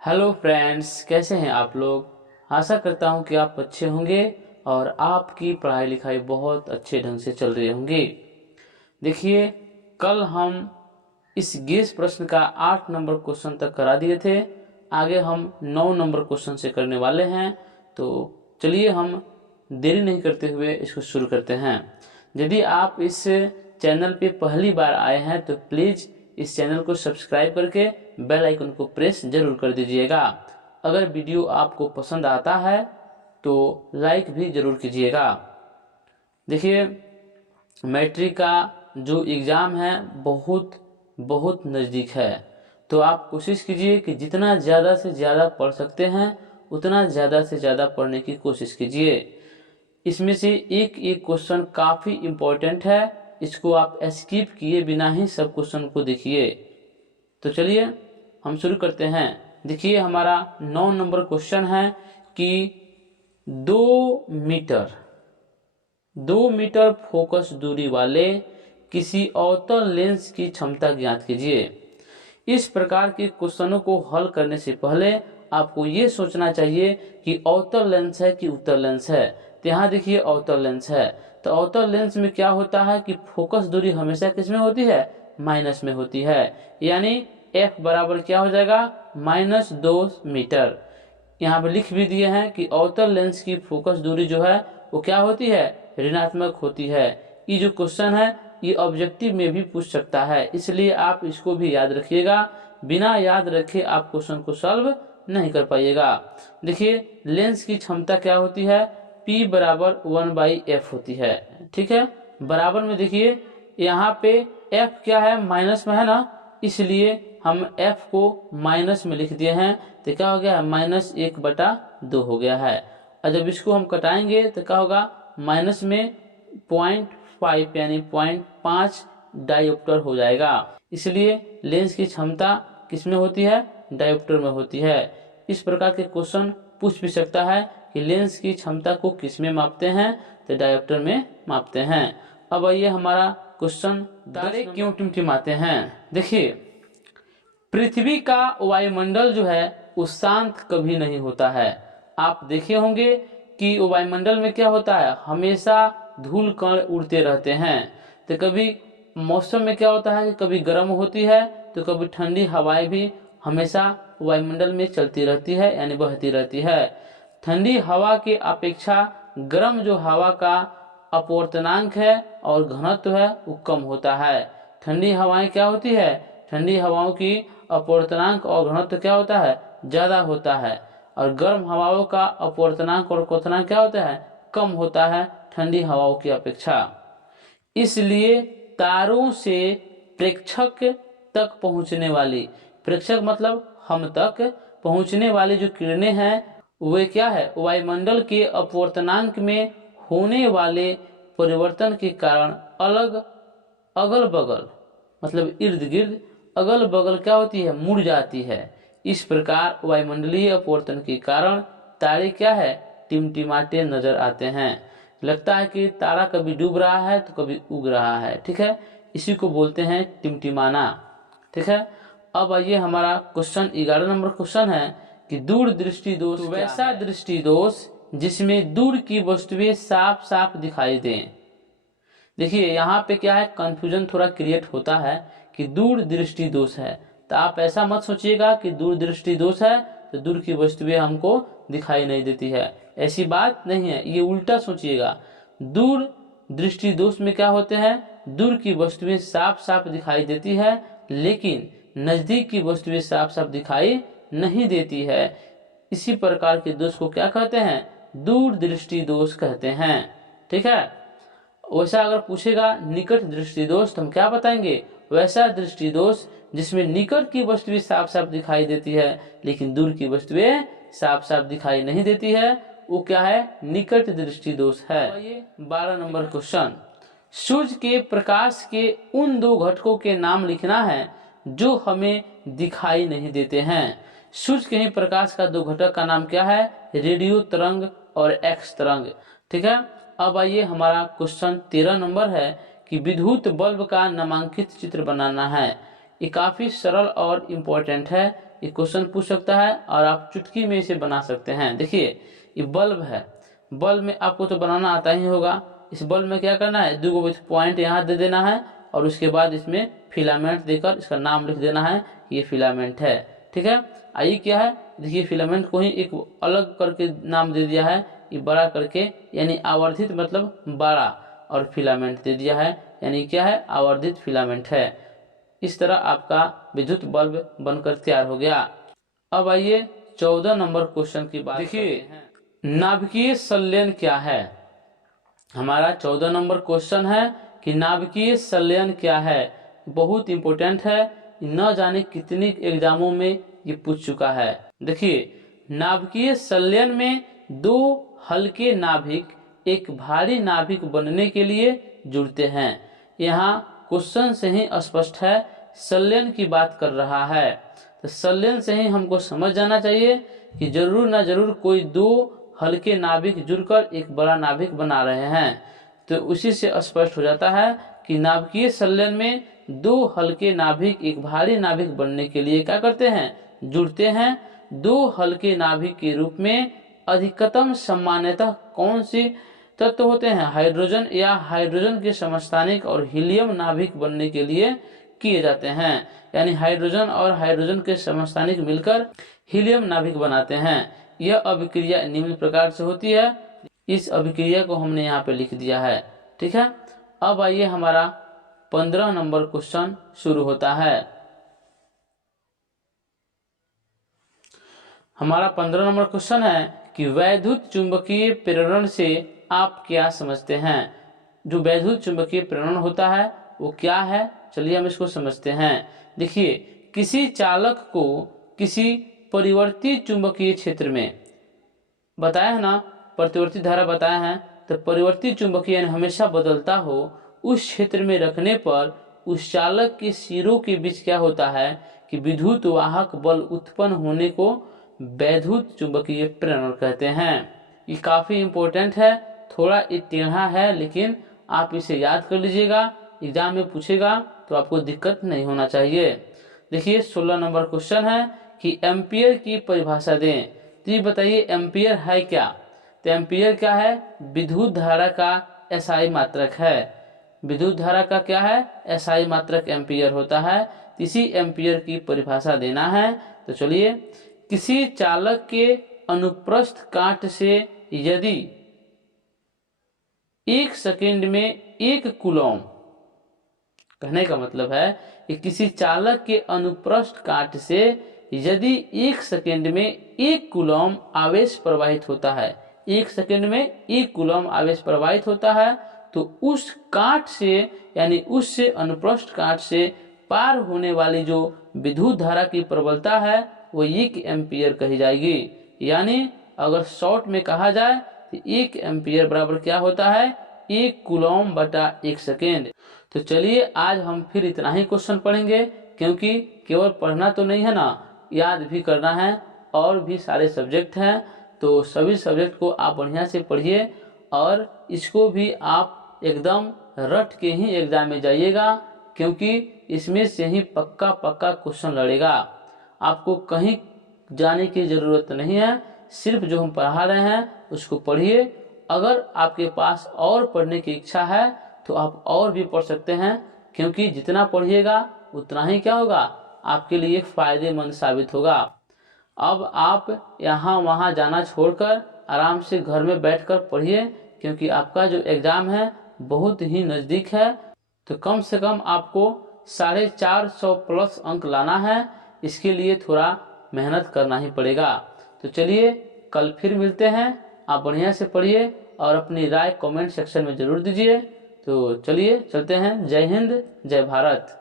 Hello friends, कैसे हैं आप लोग। आशा करता हूं कि आप अच्छे होंगे और आपकी पढ़ाई लिखाई बहुत अच्छे ढंग से चल रही होंगी। देखिए, कल हम इस गेस प्रश्न का 8 नंबर क्वेश्चन तक करा दिए थे। आगे हम 9 नंबर क्वेश्चन से करने वाले हैं। तो चलिए हम देरी नहीं करते हुए इसको शुरू करते हैं। यदि आप इस चैनल पे पहली बार आए हैं तो प्लीज़ इस चैनल को सब्सक्राइब करके बेल आइकन को प्रेस जरूर कर दीजिएगा। अगर वीडियो आपको पसंद आता है तो लाइक भी जरूर कीजिएगा। देखिए, मैट्रिक का जो एग्ज़ाम है बहुत बहुत नज़दीक है, तो आप कोशिश कीजिए कि जितना ज़्यादा से ज़्यादा पढ़ सकते हैं उतना ज़्यादा से ज़्यादा पढ़ने की कोशिश कीजिए। इसमें से एक एक क्वेश्चन काफ़ी इम्पोर्टेंट है, इसको आप स्किप किए बिना ही सब क्वेश्चन को देखिए। तो चलिए हम शुरू करते हैं। देखिए, हमारा 9 नंबर क्वेश्चन है कि 2 मीटर फोकस दूरी वाले किसी अवतल लेंस की क्षमता ज्ञात कीजिए। इस प्रकार के क्वेश्चनों को हल करने से पहले आपको ये सोचना चाहिए कि अवतल लेंस है कि उत्तल लेंस है। तो यहाँ देखिए अवतल लेंस है, तो अवतल लेंस में क्या होता है कि फोकस दूरी हमेशा किस में होती है, माइनस में होती है। यानी f बराबर क्या हो जाएगा, -2 मीटर। यहाँ पे लिख भी दिए हैं कि अवतल लेंस की फोकस दूरी जो है वो क्या होती है, ऋणात्मक होती है। ये जो क्वेश्चन है ये ऑब्जेक्टिव में भी पूछ सकता है, इसलिए आप इसको भी याद रखिएगा। बिना याद रखे आप क्वेश्चन को सॉल्व नहीं कर पाइएगा। देखिए, लेंस की क्षमता क्या होती है, P बराबर 1/f होती है। ठीक है, बराबर में देखिए यहाँ पे f क्या है, माइनस में है ना, इसलिए हम f को माइनस में लिख दिए हैं। तो क्या हो गया, -1/2 हो गया है। और जब इसको हम कटाएंगे तो क्या होगा, माइनस में 0.5 यानी 0.5 डायोप्टर हो जाएगा। इसलिए लेंस की क्षमता किस में होती है, डायोप्टर में होती है। इस प्रकार के क्वेश्चन पूछ भी सकता है कि लेंस की क्षमता को किस में मापते हैं, तो डायोप्टर में मापते हैं। अब आइए हमारा क्वेश्चन, तारे क्यों टिमटिमाते हैं। देखिए, पृथ्वी का वायुमंडल जो है वो शांत कभी नहीं होता है। आप देखे होंगे कि वायुमंडल में क्या होता है, हमेशा धूल कण उड़ते रहते हैं। तो कभी मौसम में क्या होता है कि कभी गर्म होती है तो कभी ठंडी हवाएं भी हमेशा वायुमंडल में चलती रहती है, यानी बहती रहती है। ठंडी हवा के अपेक्षा गर्म जो हवा का अपवर्तनांक है और घनत्व है वो कम होता है। ठंडी हवाएं क्या होती है, ठंडी हवाओं की अपवर्तनांक और घनत्व क्या होता है, ज्यादा होता है। और गर्म हवाओं का अपवर्तनांक और क्वथनांक क्या होता है, कम होता है ठंडी हवाओं की अपेक्षा। इसलिए तारों से प्रेक्षक तक पहुंचने वाली, प्रेक्षक मतलब हम तक पहुंचने वाली जो किरणें हैं वे क्या है, वायुमंडल के अपवर्तनांक में होने वाले परिवर्तन के कारण अगल बगल मतलब इर्द गिर्द अगल बगल क्या होती है, मुड़ जाती है। इस प्रकार वायुमंडलीय अपवर्तन के कारण तारे क्या है, टिमटिमाते नजर आते हैं। लगता है कि तारा कभी डूब रहा है तो कभी उग रहा है। ठीक है, इसी को बोलते हैं टिमटिमाना। ठीक है, अब आइए हमारा क्वेश्चन 11 नंबर क्वेश्चन है कि दूर दृष्टि दोष, तो वैसा दृष्टि दोष जिसमें दूर की वस्तुएं साफ साफ दिखाई दें। देखिए यहाँ पे क्या है, कंफ्यूजन थोड़ा क्रिएट होता है कि दूर दृष्टि दोष है। तो आप ऐसा मत सोचिएगा कि दूर दृष्टि दोष है तो दूर की वस्तुएं हमको दिखाई नहीं देती है, ऐसी बात नहीं है, ये उल्टा सोचिएगा। दूर दृष्टि दोष में क्या होते हैं, दूर की वस्तुएं साफ साफ दिखाई देती है लेकिन नजदीक की वस्तुएं साफ साफ दिखाई नहीं देती है। इसी प्रकार के दोष को क्या कहते हैं, दूर दृष्टि दोष कहते हैं। ठीक है, वैसा अगर पूछेगा निकट दृष्टि दोष तो हम क्या बताएंगे, वैसा दृष्टि दोष जिसमें निकट की वस्तुएं साफ साफ दिखाई देती है लेकिन दूर की वस्तुएं साफ साफ दिखाई नहीं देती है, वो क्या है, निकट दृष्टि दोष है। ये 12 नंबर क्वेश्चन, सूर्य के प्रकाश के उन 2 घटकों के नाम लिखना है जो हमें दिखाई नहीं देते हैं। सूर्य के ही प्रकाश का 2 घटक का नाम क्या है, रेडियो तरंग और एक्स तरंग। ठीक है, अब आइए हमारा क्वेश्चन 13 नंबर है कि विद्युत बल्ब का नामांकित चित्र बनाना है। ये काफी सरल और इम्पोर्टेंट है, ये क्वेश्चन पूछ सकता है और आप चुटकी में इसे बना सकते हैं। देखिए ये बल्ब है, बल्ब में आपको तो बनाना आता ही होगा। इस बल्ब में क्या करना है, 2 पॉइंट यहाँ दे देना है और उसके बाद इसमें फिलामेंट देकर इसका नाम लिख देना है, ये फिलामेंट है। ठीक है, आइए क्या है, देखिए फिलामेंट को ही एक अलग करके नाम दे दिया है, ये बड़ा करके, यानी आवर्धित मतलब बड़ा, और फिलामेंट दे दिया है, यानी क्या है, आवर्धित फिलामेंट है। इस तरह आपका विद्युत बल्ब बनकर तैयार हो गया। अब आइए 14 नंबर क्वेश्चन की बात। देखिए नाभिकीय संलयन क्या है। हमारा 14 नंबर क्वेश्चन है कि नाभिकीय संलयन क्या है। बहुत इंपॉर्टेंट है, न जाने कितनी एग्जामों में ये पूछ चुका है। देखिए नाभिकीय संलयन में 2 हल्के नाभिक एक भारी नाभिक बनने के लिए जुड़ते हैं। यहाँ क्वेश्चन से ही स्पष्ट है, संलयन की बात कर रहा है। तो संलयन से ही हमको समझ जाना चाहिए कि जरूर ना जरूर कोई 2 हल्के नाभिक जुड़कर एक बड़ा नाभिक बना रहे हैं। तो उसी से स्पष्ट हो जाता है कि नाभिकीय संलयन में 2 हल्के नाभिक एक भारी नाभिक बनने के लिए क्या करते हैं, जुड़ते हैं। 2 हल्के नाभिक के रूप में अधिकतम सामान्यतः कौन से तत्व होते हैं, हाइड्रोजन या हाइड्रोजन के समस्थानिक और हीलियम नाभिक बनने के लिए किए जाते हैं। यानी हाइड्रोजन और हाइड्रोजन के समस्थानिक मिलकर हीलियम नाभिक बनाते हैं। यह अभिक्रिया निम्न प्रकार से होती है। इस अभिक्रिया को हमने यहाँ पे लिख दिया है। ठीक है, अब आइए हमारा 15 नंबर क्वेश्चन शुरू होता है। हमारा 15 नंबर क्वेश्चन है कि वैद्युत चुंबकीय प्रेरण से आप क्या समझते हैं। जो वैद्युत चुंबकीय प्रेरण होता है वो क्या है, चलिए हम इसको समझते हैं। देखिए किसी चालक को किसी परिवर्ती चुंबकीय क्षेत्र में, बताया है ना, प्रतिवर्ती धारा बताया है, तो परिवर्ती चुंबकीय यानी हमेशा बदलता हो, उस क्षेत्र में रखने पर उस चालक के सिरों के बीच क्या होता है कि विद्युत वाहक बल उत्पन्न होने को वैद्युत चुंबकीय प्रेरण कहते हैं। ये काफी इंपॉर्टेंट है, थोड़ा ये टेढ़ा है, लेकिन आप इसे याद कर लीजिएगा, एग्जाम में पूछेगा तो आपको दिक्कत नहीं होना चाहिए। देखिए 16 नंबर क्वेश्चन है कि एम्पियर की परिभाषा दें। तो ये बताइए एम्पियर है क्या। तो एम्पियर क्या है, विद्युत धारा का एसआई मात्रक है। विद्युत धारा का क्या है, एसआई मात्रक एम्पियर होता है। इसी एम्पियर की परिभाषा देना है। तो चलिए, किसी चालक के अनुप्रस्थ काट से यदि 1 सेकेंड में 1 कूलॉम, कहने का मतलब है कि किसी चालक के अनुप्रस्थ काट से यदि 1 सेकेंड में 1 कूलॉम आवेश प्रवाहित होता है, 1 सेकेंड में 1 कूलॉम आवेश प्रवाहित होता है, तो उस काट से यानी उससे अनुप्रस्थ काट से पार होने वाली जो विद्युत धारा की प्रबलता है वो 1 एम्पियर कही जाएगी। यानी अगर शॉर्ट में कहा जाए तो 1 एम्पियर बराबर क्या होता है, 1 कूलॉम बटा 1 सेकेंड। तो चलिए आज हम फिर इतना ही क्वेश्चन पढ़ेंगे, क्योंकि केवल पढ़ना तो नहीं है ना, याद भी करना है, और भी सारे सब्जेक्ट हैं। तो सभी सब्जेक्ट को आप बढ़िया से पढ़िए और इसको भी आप एकदम रट के ही एग्जाम में जाइएगा, क्योंकि इसमें से ही पक्का क्वेश्चन लड़ेगा। आपको कहीं जाने की जरूरत नहीं है, सिर्फ जो हम पढ़ा रहे हैं उसको पढ़िए। अगर आपके पास और पढ़ने की इच्छा है तो आप और भी पढ़ सकते हैं, क्योंकि जितना पढ़िएगा उतना ही क्या होगा, आपके लिए फायदेमंद साबित होगा। अब आप यहाँ वहाँ जाना छोड़कर आराम से घर में बैठकर पढ़िए, क्योंकि आपका जो एग्जाम है बहुत ही नज़दीक है। तो कम से कम आपको 450 प्लस अंक लाना है, इसके लिए थोड़ा मेहनत करना ही पड़ेगा। तो चलिए कल फिर मिलते हैं। आप बढ़िया से पढ़िए और अपनी राय कमेंट सेक्शन में जरूर दीजिए। तो चलिए चलते हैं। जय हिंद, जय भारत।